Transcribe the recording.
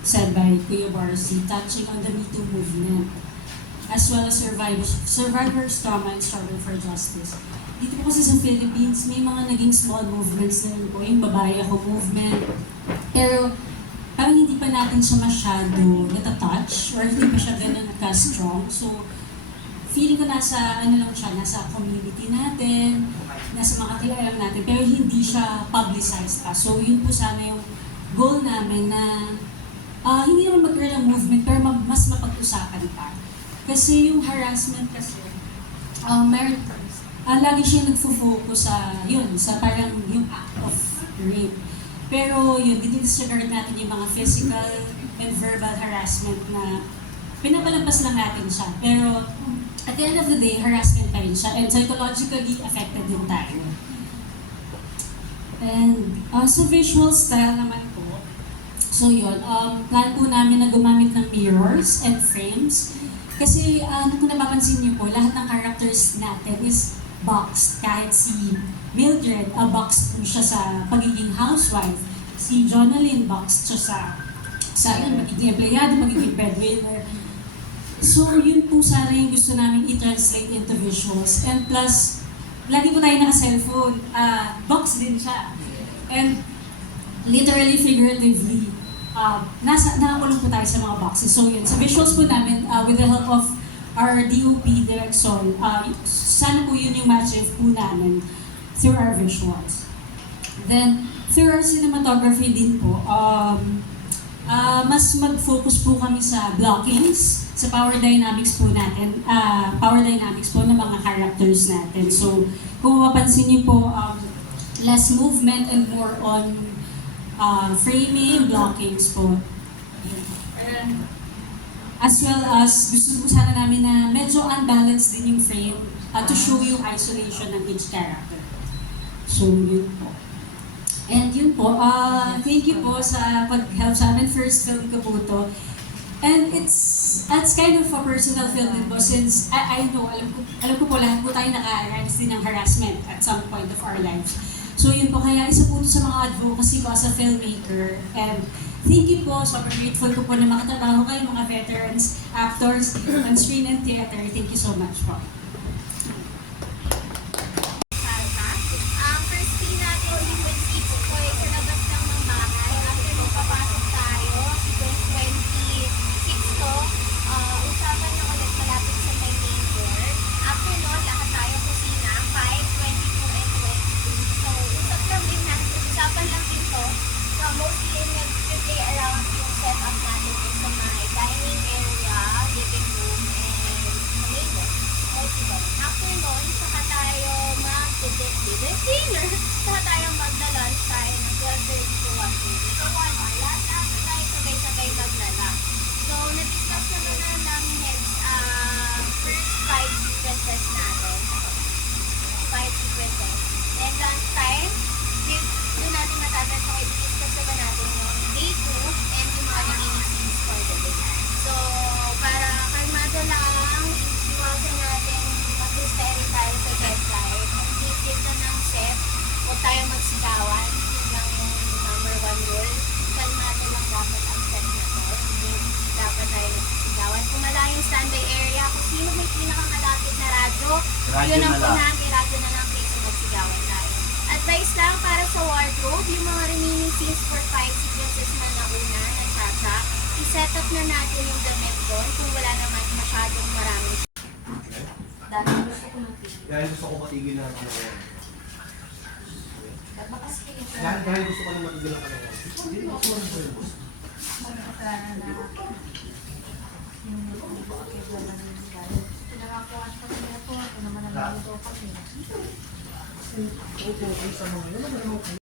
said by Kuya Barcy, touching on the Me Too movement, as well as survivors' trauma and struggle for justice. Dito po kasi sa Philippines, may mga naging small movements na rin po, yung babae ako movement. Pero parang hindi pa natin siya masyado natatouch or hindi pa siya ganun naka-strong. So, feeling ko nasa, ano lang siya, nasa community natin, nasa mga kilala natin, pero hindi siya publicized pa. So, yun po sana yung goal namin na hindi naman magkaroon ng movement, pero mas mapag-usapan pa. Kasi yung harassment kasi, meron lagi siya nagfo-focus sa, yun, sa parang yung act of rape. Pero yun, dinidisregard natin yung mga physical and verbal harassment na pinapalampas lang natin siya. Pero at the end of the day, harassment pa rin siya and psychologically affected din tayo. And sa visual style naman po, so yun, plan po namin na gumamit ng mirrors and frames. Kasi kung napapansin niyo po, lahat ng characters natin is boxed. Kahit si Mildred, boxed po siya sa pagiging housewife. Si Jonalyn, boxed siya sa yun, magiging empleyado, magiging breadwinner. So yun po sana yung gusto namin i-translate into visuals. And plus, lagi po tayo naka-cellphone, box din siya. And literally, figuratively, nakakulong po tayo sa mga boxes. So yun, sa visuals po namin, with the help of our DOP, Derek Sol, sana po yun yung ma-achieve po namin through our visuals. Then, through our cinematography din po, mas mag-focus po kami sa blockings, sa power dynamics po natin, power dynamics po ng mga characters natin. So, kung mapapansin niyo po, less movement and more on framing, blockings po. And as well as, gusto po sana namin na medyo unbalanced din yung frame to show yung isolation ng each character. So, yun po. And yun po, thank you po sa pag-help sa amin. First film ko po to. And it's kind of a personal film din po since I know, alam ko po lahat po tayo nakaranas din ng harassment at some point of our lives. So yun po, kaya isa po sa mga advocacy ko as a filmmaker. And thank you po, super grateful ko po na makatrabaho kayo mga veterans, actors, on screen and theater. Thank you so much po. Mostly nag-play around yung setup natin is sa may dining area, living room, and main. Mostly ba? After nun, saka tayo mag-dinner. Saka tayo magla-lunch tayo ng 12:30 to 1:30. So 1 hour. Lahat natin tayo sabay-sabay magla-lunch. So, na-discuss naman na namin next first 5 sequences natin. 5 sequences. Then lunch time, doon natin matatapos kung i-discuss naman natin yung day 2 and yung mga remaining scenes for the day. So, para kalmado lang, iwasan natin mag-hysteria tayo sa bedside. Ang higit na ng set, huwag tayo magsigawan. Yun lang yung number 1 rule. Kalmado lang dapat ang set na to. Hindi dapat tayo magsigawan. Kung malayong standby area, kung sino may pinakamalapit na radyo, yun ang punahan, radyo na lang kayo magsigawan tayo. Advice lang para sa wardrobe, yung mga remaining scenes for 5 sequences na nauna, nagtsatsa, i-set up na natin yung damit doon kung wala naman masyadong maraming. Dahil gusto ko matigil. Dahil gusto ko matigil na ang kalawan. Dahil gusto ko na matigil ang kalawan. Hindi ko ako rin sa'yo, boss. Magkakalanan na yung bakit naman yung gano'n. Pinakakuhan pa sila po, ako naman ang mga ito pa sila. Okay, sa mga